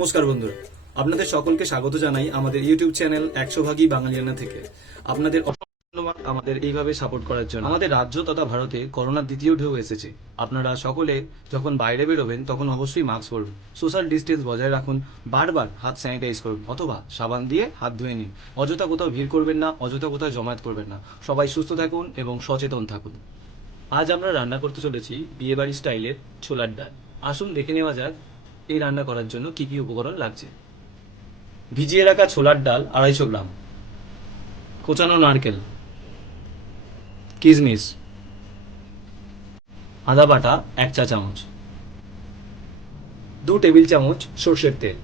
নমস্কার বন্ধুরা, আপনাদের সকলকে স্বাগত জানাই আমাদের ইউটিউব চ্যানেল 100 ভাগই বাঙালিয়ানা থেকে। আপনাদের ধন্যবাদ আমাদের এইভাবে সাপোর্ট করার জন্য। আমাদের রাজ্য তথা ভারতে করোনার দ্বিতীয় ঢেউ এসেছে। আপনারা সকলে যখন বাইরে বেরোবেন তখন অবশ্যই মাস্ক পরুন, সোশ্যাল ডিস্টেন্স বজায় রাখুন, বারবার হাত স্যানিটাইজ করুন অথবা সাবান দিয়ে হাত ধুয়ে নিন। অযথা কোথাও ভিড় করবেন না, অযথা কোথাও জমায়েত করবেন না। সবাই সুস্থ থাকুন এবং সচেতন থাকুন। আজ আমরা রান্না করতে চলেছি বিয়েবাড়ি স্টাইলের ছোলার ডাল। আসুন দেখে নেওয়া যাক এই রান্না করার জন্য কি কি উপকরণ লাগছে। ভিজিয়ে রাখা ছোলার ডাল 250 গ্রাম, কোচানো নারকেল, কিশমিশ, আদা বাটা 1 চা চামচ, 2 টেবিল চামচ সর্ষের তেল,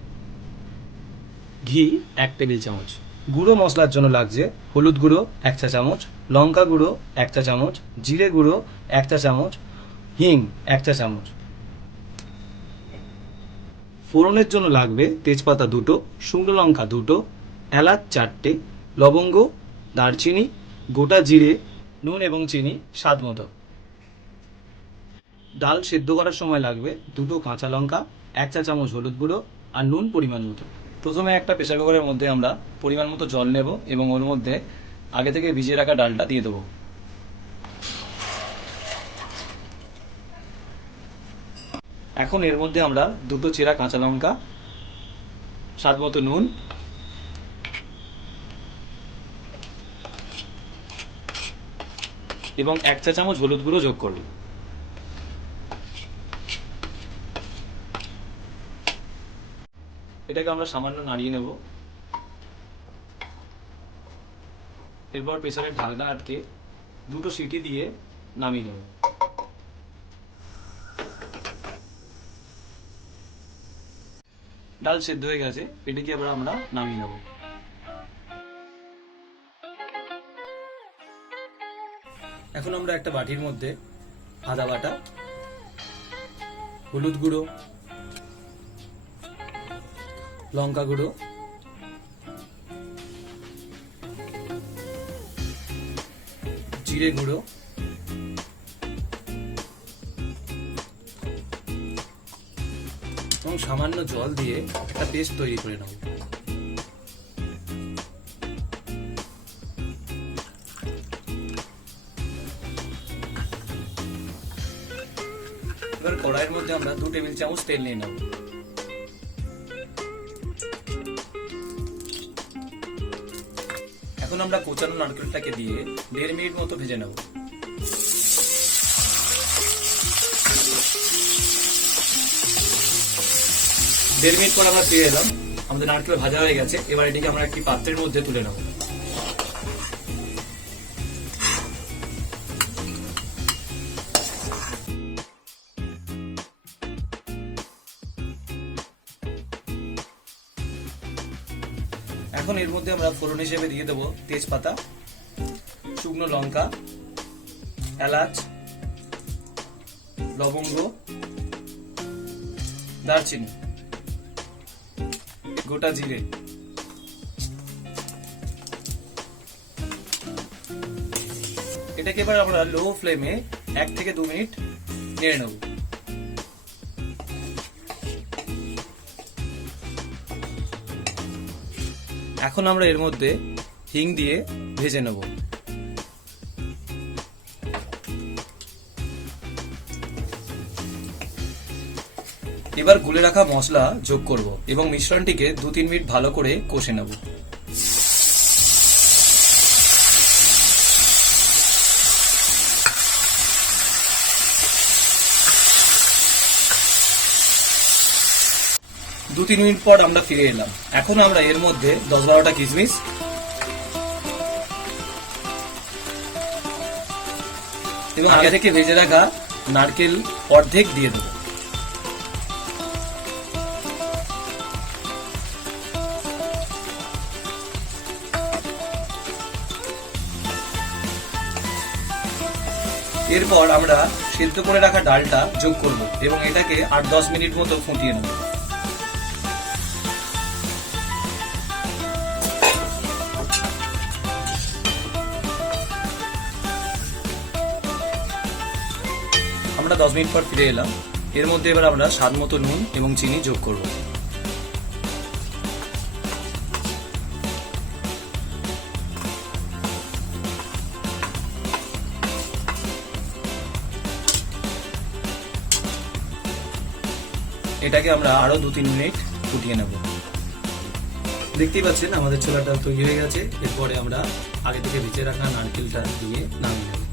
ঘি 1 টেবিল চামচ। গুঁড়ো মশলার জন্য লাগছে হলুদ গুঁড়ো 1 চা চামচ, লঙ্কা গুঁড়ো 1 চা চামচ, জিরে গুঁড়ো 1 চা চামচ, হিং 1 চা চামচ। ফোড়নের জন্য লাগবে তেজপাতা 2টো, শুকনো লঙ্কা 2টো, এলাচ 4টে, লবঙ্গ, দারচিনি, গোটা জিরে, নুন এবং চিনি স্বাদ মতো। ডাল সেদ্ধ করার সময় লাগবে 2টো কাঁচা লঙ্কা, 1 চা চামচ হলুদ গুঁড়ো আর নুন পরিমাণ মতো। প্রথমে একটা প্রেসার কুকারের মধ্যে আমরা পরিমাণ মতো জল নেব এবং ওর মধ্যে আগে থেকে ভিজিয়ে রাখা ডালটা দিয়ে দেবো। এখন এর মধ্যে আমরা 2টো চেরা কাঁচা লঙ্কা, স্বাদ মতো নুন এবং 1 চা চামচ হলুদ গুঁড়ো যোগ করব। এটাকে আমরা সামান্য নাড়িয়ে নেব। এরপর প্রেসারের ঢাকনা আটকে 2টো সিটি দিয়ে নামিয়ে নেব। ডাল সেদ্ধ হয়ে গেছে, এটাকে এবার আমরা নামিয়ে নেব। এখন আমরা একটা বাটির মধ্যে আদা বাটা, হলুদ গুঁড়ো, লঙ্কা গুঁড়ো, জিরে গুঁড়ো এবং সামান্য জল দিয়ে একটা পেস্ট তৈরি করে নেব। এবার কড়াইয়ের মধ্যে আমরা 2 টেবিল চামচ তেল নিয়ে নেব। এখন আমরা কোচানো নারকেলটাকে দিয়ে 1.5 মিনিট মতো ভেজে নেব। দেড় মিনিট পর আমরা ফিরে এলাম। আমাদের নারকেল ভাজা হয়ে গেছে। এবার এটিকে আমরা একটি পাত্রের মধ্যে তুলে নেব। এখন এর মধ্যে আমরা ফোড়ন হিসেবে দিয়ে দেবো তেজপাতা, শুকনো লঙ্কা, এলাচ, লবঙ্গ, দারচিনি, গোটা জিরে। এটাকে এবার আমরা লো ফ্লেমে 1 থেকে 2 মিনিট নেড়ে নেব। এখন আমরা এর মধ্যে হিং দিয়ে ভেজে নেব। এবার গুলে রাখা মশলা যোগ করব এবং মিশ্রণটিকে 2-3 মিনিট ভালো করে কষে নেব। দু 3 মিনিট পর আমরা ফিরে এলাম। এখন আমরা এর মধ্যে 10-12টা কিশমিশ এবং আগে থেকে ভেজে রাখা নারকেল অর্ধেক দিয়ে দেবো। এরপর আমরা সেদ্ধ করে রাখা ডালটা যোগ করব এবং এটাকে 8-10 মিনিট মতো ফুটিয়ে নেব। আমরা 10 মিনিট পর ফিরে এলাম। এর মধ্যে এবার আমরা স্বাদ মতো নুন এবং চিনি যোগ করব। এটাকে আমরা আরো 2-3 মিনিট ফুটিয়ে নেব। দেখতেই পাচ্ছেন আমাদের ছোলার ডাল তৈরি হয়ে গেছে। এরপরে আমরা আগে থেকে ভেজে রাখা নারকেলটা দিয়ে নামিয়ে নেব।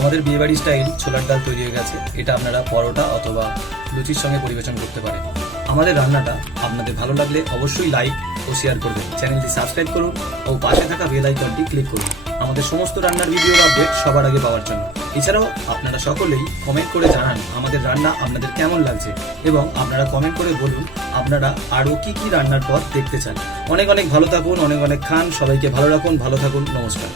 আমাদের বিয়েবাড়ি স্টাইল ছোলার ডাল তৈরি হয়ে গেছে। এটা আপনারা পরোটা অথবা লুচির সঙ্গে পরিবেশন করতে পারেন। আমাদের রান্নাটা আপনাদের ভালো লাগলে অবশ্যই লাইক ও শেয়ার করবেন। চ্যানেলটি সাবস্ক্রাইব করুন ও পাশে থাকা বেল আইকনটি ক্লিক করুন আমাদের সমস্ত রান্নার ভিডিওর আপডেট সবার আগে পাওয়ার জন্য। এছাড়াও আপনারা সকলেই কমেন্ট করে জানান আমাদের রান্না আপনাদের কেমন লাগছে, এবং আপনারা কমেন্ট করে বলুন আপনারা আরো কি কি রান্নার পথ দেখতে চান। অনেক অনেক ভালো থাকুন, অনেক অনেক খান, সবাইকে ভালো রাখুন, ভালো থাকুন, নমস্কার।